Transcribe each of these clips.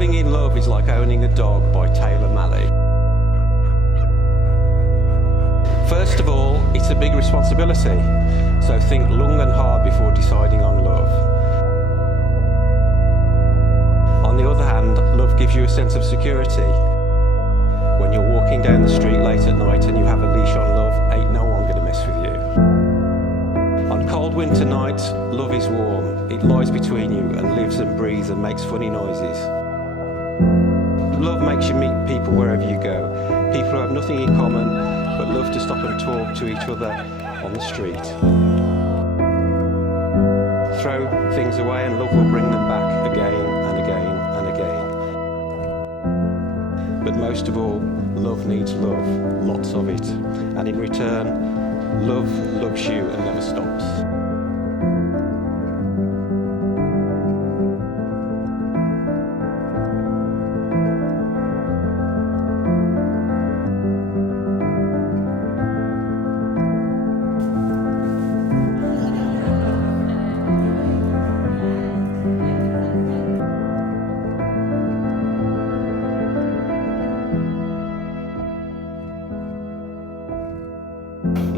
Falling in love is like owning a dog by Taylor Malley. First of all, it's a big responsibility, so think long and hard before deciding on love. On the other hand, love gives you a sense of security. When you're walking down the street late at night and you have a leash on love, ain't no one gonna mess with you. On cold winter nights, love is warm. It lies between you and lives and breathes and makes funny noises. Love makes you meet people wherever you go. People who have nothing in common, but love to stop and talk to each other on the street. Throw things away and love will bring them back again and again and again. But most of all, love needs love, lots of it. And in return, love loves you and never stops.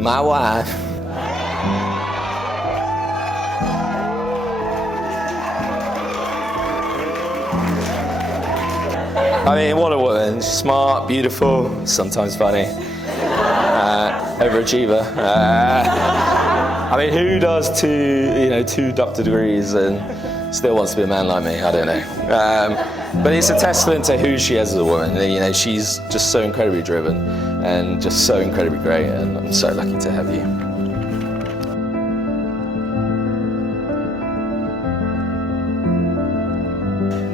My wife. I mean, what a woman. She's smart, beautiful, sometimes funny, overachiever. I mean, who does two doctor degrees and still wants to be a man like me? I don't know. But it's a testament to who she is as a woman. She's just so incredibly driven and just so incredibly great, and I'm so lucky to have you.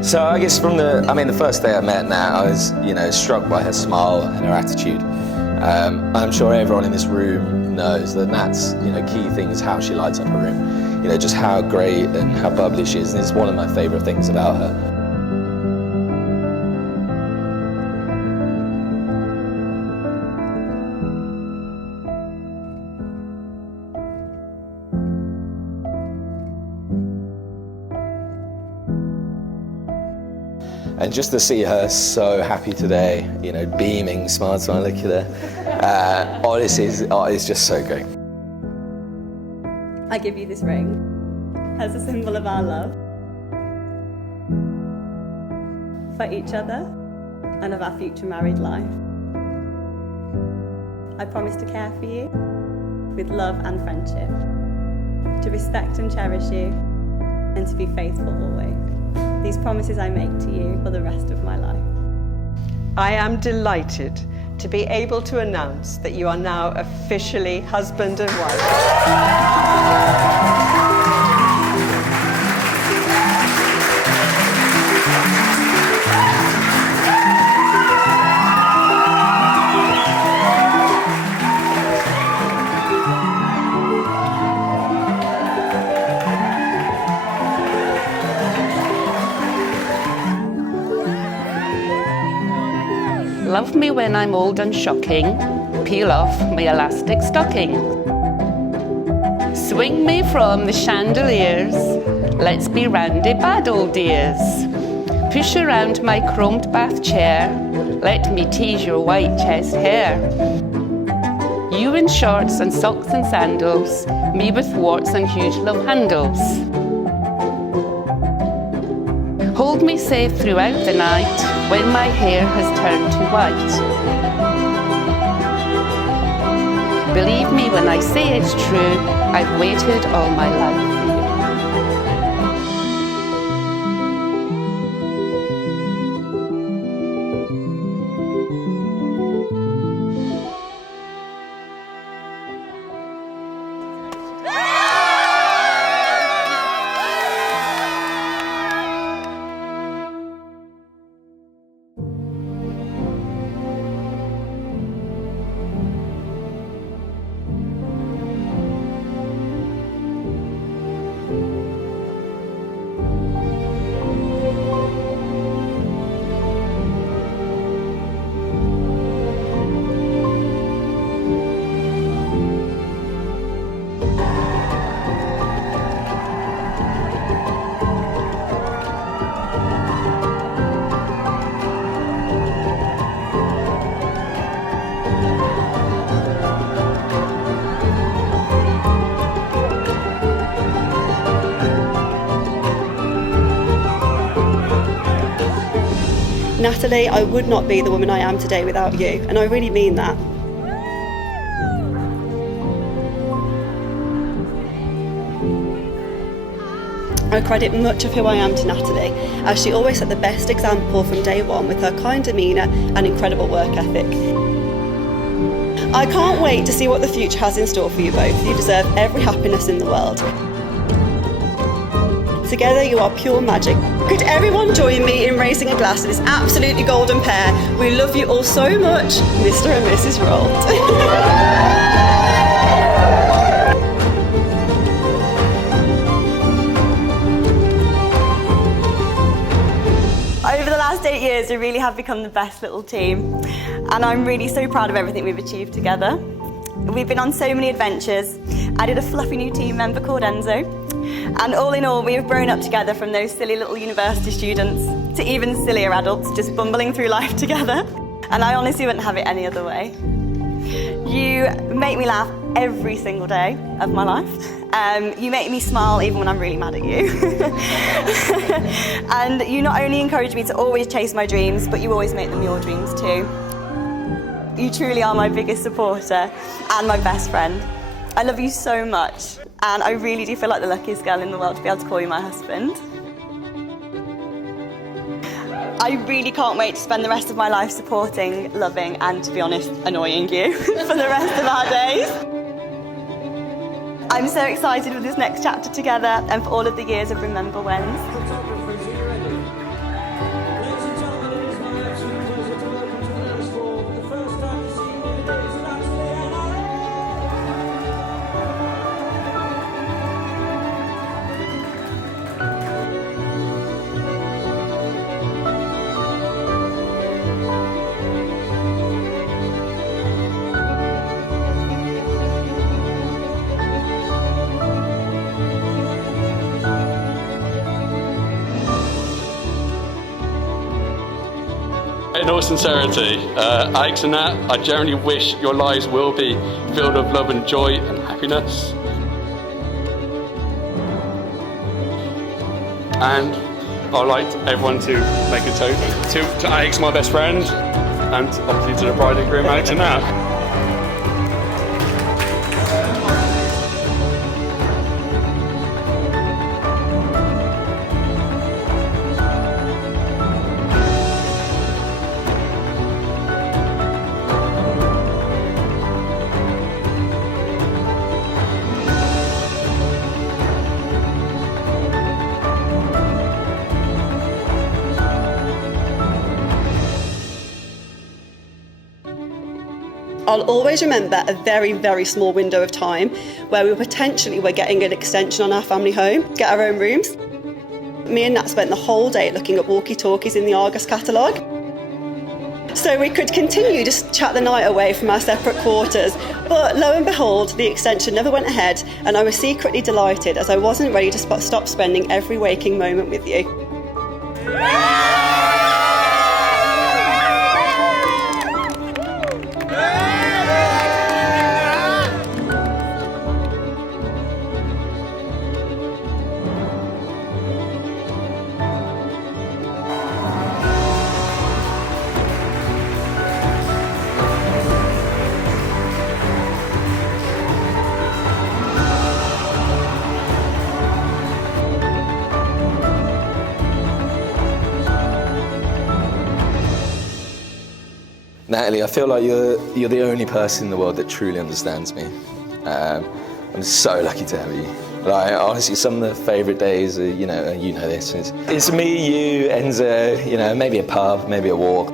So I guess the first day I met Nat, I was, struck by her smile and her attitude. I'm sure everyone in this room knows that Nat's, key thing is how she lights up a room. Just how great and how bubbly she is, and it's one of my favorite things about her. And just to see her so happy today, beaming, smile, look at her. It's just so great. I give you this ring as a symbol of our love for each other and of our future married life. I promise to care for you with love and friendship, to respect and cherish you, and to be faithful always. These promises I make to you for the rest of my life. I am delighted to be able to announce that you are now officially husband and wife. Love me when I'm old and shocking, peel off my elastic stocking. Swing me from the chandeliers, let's be randy bad old dears. Push around my chromed bath chair, let me tease your white chest hair. You in shorts and socks and sandals, me with warts and huge love handles. Hold me safe throughout the night, when my hair has turned to white. Believe me when I say it's true, I've waited all my life for you. Natalie, I would not be the woman I am today without you, and I really mean that. I credit much of who I am to Natalie, as she always set the best example from day one with her kind demeanour and incredible work ethic. I can't wait to see what the future has in store for you both. You deserve every happiness in the world. Together you are pure magic. Could everyone join me in raising a glass to this absolutely golden pair? We love you all so much, Mr. and Mrs. Rolt. Over the last 8 years, we really have become the best little team, and I'm really so proud of everything we've achieved together. We've been on so many adventures. I did a fluffy new team member called Enzo, and all in all, we have grown up together from those silly little university students to even sillier adults just bumbling through life together, and I honestly wouldn't have it any other way. You make me laugh every single day of my life. You make me smile even when I'm really mad at you. And you not only encourage me to always chase my dreams, but you always make them your dreams too. You truly are my biggest supporter and my best friend. I love you so much, and I really do feel like the luckiest girl in the world to be able to call you my husband. I really can't wait to spend the rest of my life supporting, loving, and, to be honest, annoying you for the rest of our days. I'm so excited for this next chapter together and for all of the years of Remember Whens. Photographers, are you ready? Ladies and gentlemen, it is my absolute pleasure to welcome to the dance floor for the first time this evening. It is Natalie and In all sincerity, Alex and Nat, I genuinely wish your lives will be filled with love and joy and happiness. And I'd like everyone to make a toast to Alex, my best friend, and obviously to the bride and groom, Alex and Nat. I'll always remember a very, very small window of time where we potentially were getting an extension on our family home, get our own rooms. Me and Nat spent the whole day looking at walkie-talkies in the Argos catalogue. So we could continue to chat the night away from our separate quarters, but lo and behold, the extension never went ahead, and I was secretly delighted as I wasn't ready to stop spending every waking moment with you. Natalie, I feel like you're the only person in the world that truly understands me. I'm so lucky to have you. Like, honestly, some of the favourite days are, you know this. It's me, you, Enzo, maybe a pub, maybe a walk.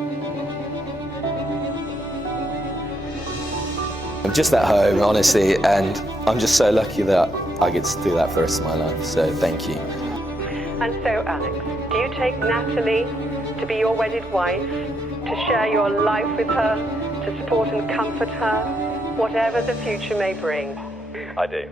I'm just at home, honestly, and I'm just so lucky that I get to do that for the rest of my life, so thank you. And so, Alex, do you take Natalie to be your wedded wife, to share your life with her, to support and comfort her, whatever the future may bring? I do.